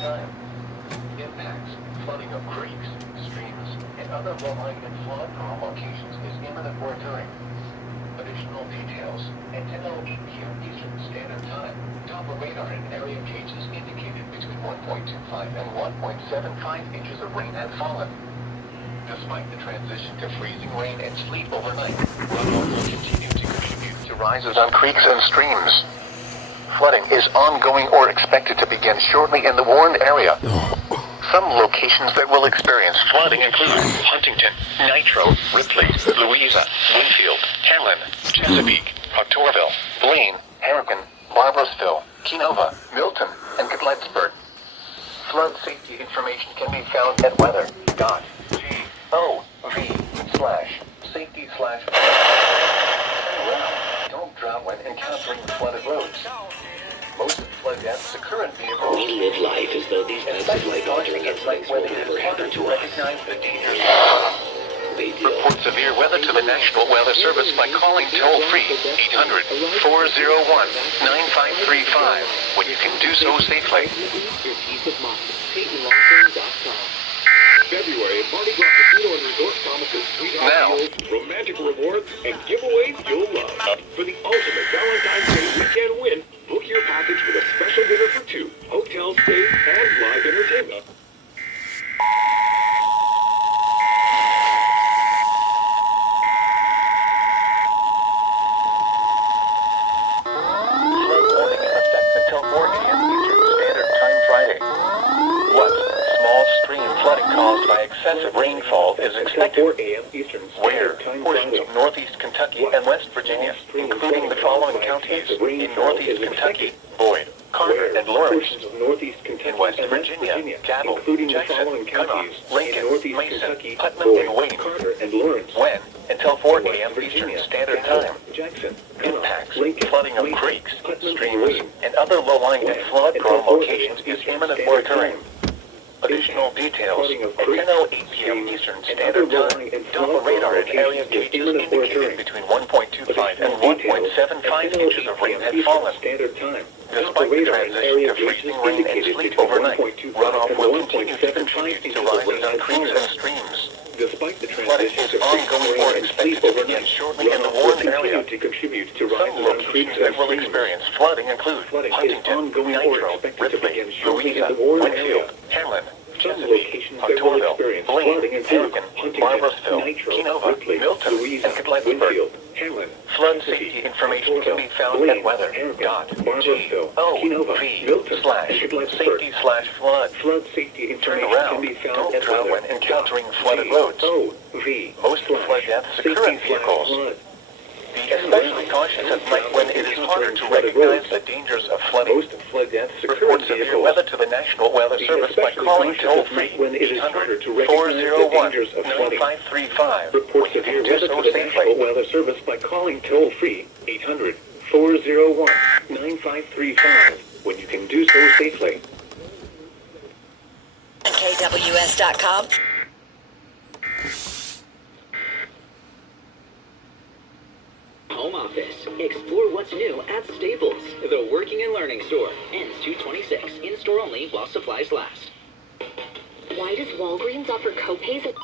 time. Impacts, flooding of creeks, streams, and other low-lying and flood-prone locations is imminent or occurring. Additional details at 10:08 p.m. Eastern Standard Time. Doppler radar and area gauges indicated between 1.25 and 1.75 inches of rain had fallen. Despite the transition to freezing rain and sleet overnight, runoff will continue to contribute to rises on creeks and streams. Flooding is ongoing or expected to begin shortly in the warned area. Some locations that will experience flooding include Huntington, Nitro, Ripley, Louisa, Winfield, Hamlin, Chesapeake, Proctorville, Blaine, Harrigan, Barboursville, Kenova, Milton, and Cadlettsburg. Flood safety information can be found at weather.gov/safety/flood. Don't drown when encountering flooded roads. Most flood deaths occur in vehicles. We live life as though these minutes of life altering incidents will never happen to us. Recognize the dangers. Report severe weather to the National Weather Service by calling toll-free 800-401-9535 when you can do so safely. February, Mardi Gras Casino and Resort promises sweetheart deals, romantic rewards, and giveaways you'll love. For the ultimate Valentine's Day weekend win, book your package with a special dinner for two, hotel stays, and live entertainment. Flood warning in effect until 4 a.m. Eastern Standard Time Friday. What small stream flooding caused by excessive rainfall is expected? 4 a.m. Eastern Where Standard Time portions Friday. of northeast Kentucky and West Virginia, including the following counties: in northeast Kentucky, Boyd, Carter, and Lawrence; Portions of northeast Kentucky in West and Virginia, Cabell, including the Jackson, following Cutoff, counties: Lincoln, in northeast Mason, Kentucky, Putnam, Boyd, and Wayne. Carter, and Lawrence. When? Until 4 In West a.m. Eastern Virginia, Standard Cabell, Time. Jackson, Impacts, Lincoln, flooding of Mason, creeks, Putnam, and streams, Wayne. and other low-lying and flood-prone Until 4 locations a.m. is imminent Standard or occurring. Time. Additional details Flooding of at creeks, 10:08 p.m. streams, Eastern and Standard other Time. low-lying and Doppler radar and area flood-prone gauges locations is imminent or indicated occurring. between 1.25 and 1.75 inches of rain had fallen. Standard Time. Despite the transition to freezing rain and sleet overnight, runoff will continue to contribute to rises on creeks and streams. Despite the Flooding transition is to ongoing freezing or rain and expected sleet to begin overnight, shortly in the runoff will warned continue area. to contribute to Some rises on creeks locations and that will streams. experience flooding include Flooding is Huntington, ongoing or Nitro, expected to Ripley, begin shortly in Louisa, the warned Winfield, area. Hamlin, Some Chesapeake, locations that will Proctorville, experience Blaine, flooding include Harrigan, Huntington, Barboursville, Nitro, Kenova, Ripley, Milton, Louisa, and Cadlettsburg. Winfield, Hamlin. Flood safety information can be found at weather.gov/safety/flood. Flood safety Turn information can around. be found Don't at drown when encountering flooded roads. Most flood deaths occur in vehicles. Be especially cautious at night when it is harder to recognize the dangers of flooding. Most flood deaths occur Report in severe vehicles. weather to the National Weather Service by calling toll-free when it is harder to recognize the dangers of flooding. 800-401-9535. Report You can severe do weather so to the safely. National Weather Service by calling toll-free 800-401-9535 when you can do so safely. WKWS.com. Home Office. Explore what's new at Staples, the working and learning store. Ends 2/26. In-store only while supplies last. Why does Walgreens offer copays at